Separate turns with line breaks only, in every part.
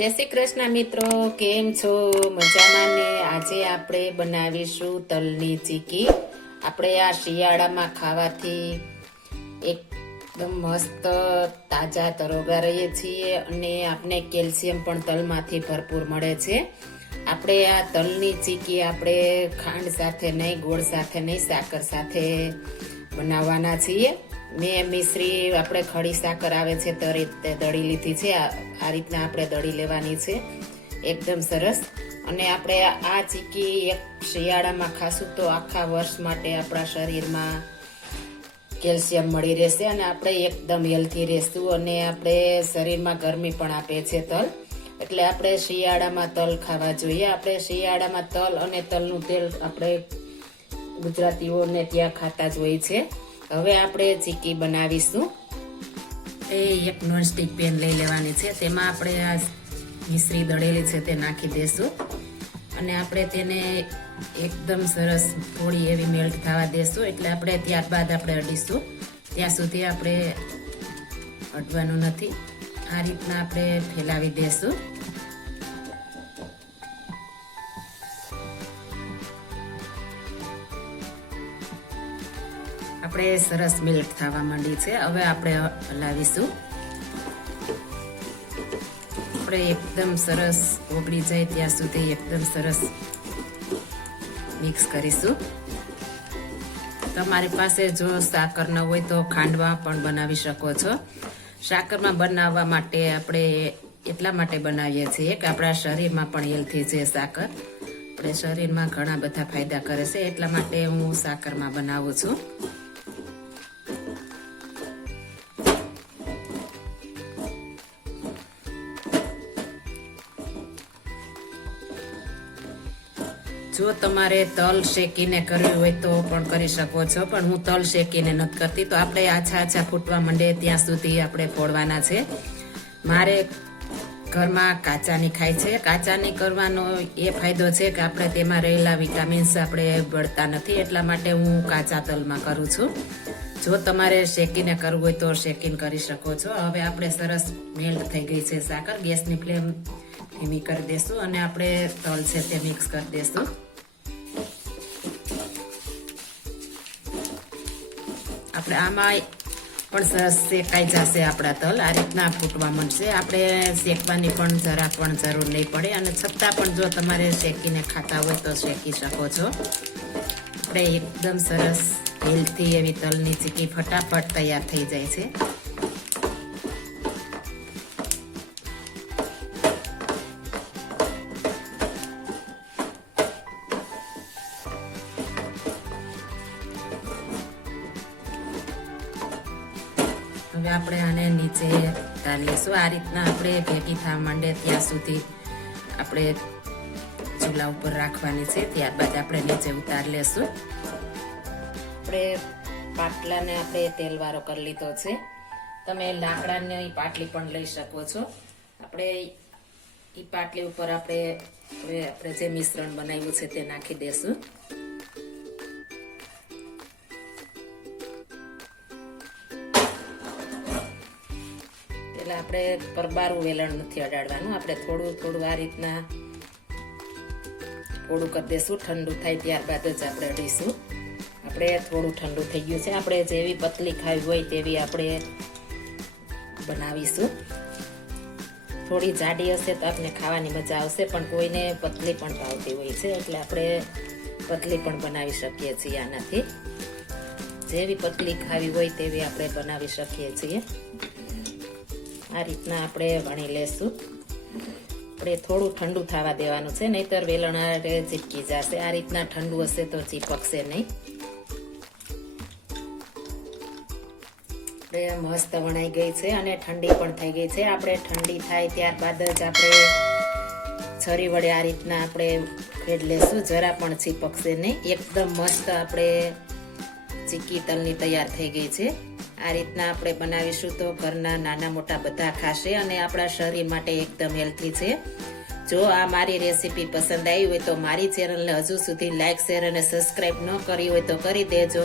જય શ્રી કૃષ્ણ મિત્રો, કેમ છો? મજામાં ને? આજે આપણે બનાવીશું તલની ચીકી. આપણે આ શિયાળામાં ખાવાથી એકદમ મસ્ત તાજા તરોગા રહીએ છીએ અને આપણે કેલ્શિયમ પણ તલમાંથી ભરપૂર મળે છે. આપણે આ તલની ચીકી આપણે ખાંડ સાથે નહીં, ગોળ સાથે નહીં, સાકર સાથે બનાવવાના છીએ. મેં મિશ્રી આપણે ખડી સાકર આવે છે, તે રીતે દળી લીધી છે. આ રીતના આપણે દળી લેવાની છે. એકદમ સરસ. અને આપણે આ ચીકી એક શિયાળામાં ખાશું તો આખા વર્ષ માટે આપણા શરીરમાં કેલ્શિયમ મળી રહેશે અને આપણે એકદમ હેલ્થી રહેશું અને આપણે શરીરમાં ગરમી પણ આપે છે તલ. એટલે આપણે શિયાળામાં તલ ખાવા જોઈએ. આપણે શિયાળામાં તલ અને તલનું તેલ આપણે ગુજરાતીઓને ત્યાં ખાતા જ હોય છે. હવે આપણે ચીકી બનાવીશું. એ એક નોનસ્ટિક પેન લઈ લેવાની છે. તેમાં આપણે આ મિશ્રી દળેલી છે તે નાખી દેશું. અને આપણે તેને એકદમ સરસ થોડી એવી મેલ્ટ થવા દેશું. એટલે આપણે ત્યારબાદ આપણે અડીશું. ત્યાં સુધી આપણે અડવાનું નથી. આ રીતના આપણે ફેલાવી દેશું. આપણે સરસ મિલ્ક થવા માંડી છે. હવે આપણે હલાવીશું. આપણે એકદમ સરસ ઓગળી જાય ત્યાં સુધી એકદમ સરસ મિક્સ કરીશું. તમારી પાસે જો સાકર ન હોય તો ખાંડવા પણ બનાવી શકો છો. સાકરમાં બનાવવા માટે આપણે એટલા માટે બનાવીએ છીએ કે આપણા શરીરમાં પણ હેલ્થી છે સાકર. આપણે શરીરમાં ઘણા બધા ફાયદા કરે છે. એટલા માટે હું સાકરમાં બનાવું છું. જો તમારે તલ શેકીને કરવી હોય તો પણ કરી શકો છો, પણ હું તલ શેકીને નથી કરતી. તો આપણે આછા આછા ફૂટવા માંડે ત્યાં સુધી આપણે ફોડવાના છે. મારે ઘરમાં કાચાની ખાય છે. કાચાની કરવાનો એ ફાયદો છે કે આપણે તેમાં રહેલા વિટામિન્સ આપણે બળતા નથી, એટલા માટે હું કાચા તલમાં કરું છું. જો તમારે શેકીને કરવું હોય તો શેકીને કરી શકો છો. હવે આપણે સરસ મેલ્ટ થઈ ગઈ છે સાકર. ગેસની ફ્લેમ ધીમી કરી દઈશું અને આપણે તલ છે તે મિક્સ કરી દેશું. આપણે આમાં પણ સરસ શેકાઈ જશે આપણા તલ. આ રીતના ફૂટવા મળશે આપણે શેકવાની પણ જરા પણ જરૂર નહીં પડે અને છતાં પણ જો તમારે શેકીને ખાતા હોય તો શેકી શકો છો. આપણે એકદમ સરસ હેલ્થી એવી તલની ચીકી ફટાફટ તૈયાર થઈ જાય છે. હવે આપણે આને નીચે ડાલીશું આ રીતના આપણે ભેગી થવા માંડે ત્યાં સુધી આપણે ચૂલા ઉપર રાખવાની છે. ત્યારબાદ આપણે નીચે ઉતાર લેશું. આપણે પાટલાને આપણે તેલવાળો કરી લીધો છે. તમે લાકડાની પાટલી પણ લઈ શકો છો. આપણે એ પાટલી ઉપર આપણે આપણે જે મિશ્રણ બનાવ્યું છે તે નાખી દેશું. એટલે આપણે પરબારું વેલણ નથી અડાડવાનું. આપણે થોડું થોડું આ રીતના થોડું કરી દેશું ઠંડુ થાય ત્યારબાદ જ આપણે અડીશું. આપણે થોડું ઠંડુ થઈ ગયું છે. આપણે જેવી પતલી ખાવી હોય તેવી આપણે બનાવીશું. થોડી જાડી હશે તો આપણે ખાવાની મજા આવશે, પણ કોઈને પતલી પણ ભાવતી હોય છે. એટલે આપણે પતલી પણ બનાવી શકીએ છીએ આનાથી. જેવી પતલી ખાવી હોય તેવી આપણે બનાવી શકીએ છીએ. આ રીતના આપણે વણી લેશું. આપણે થોડું ઠંડુ થવા દેવાનું છે, નહીતર વેલણારે ચીપકી જશે. આ રીતના ઠંડુ હશે તો ચીપકશે નહીં. આપણે મસ્ત વણાઈ ગઈ છે અને ઠંડી પણ થઈ ગઈ છે. આપણે ઠંડી થાય ત્યારબાદ જ આપણે છરી વડે આ રીતના આપણે ફેડ લેશું. જરા પણ ચીપકશે નહીં. એકદમ મસ્ત આપણે ચીકી તલની તૈયાર થઈ ગઈ છે. આ રીતના આપણે બનાવીશું તો ઘરના નાના મોટા બધા ખાશે અને આપણા શરીર માટે એકદમ હેલ્થી છે. જો આ મારી રેસીપી પસંદ આવી હોય તો મારી ચેનલને હજુ સુધી લાઇક શેર અને સબસ્ક્રાઈબ ન કરી હોય તો કરી દેજો.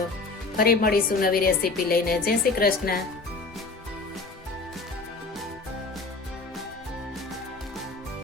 ફરી મળીશું નવી રેસીપી લઈને. જય શ્રી કૃષ્ણ.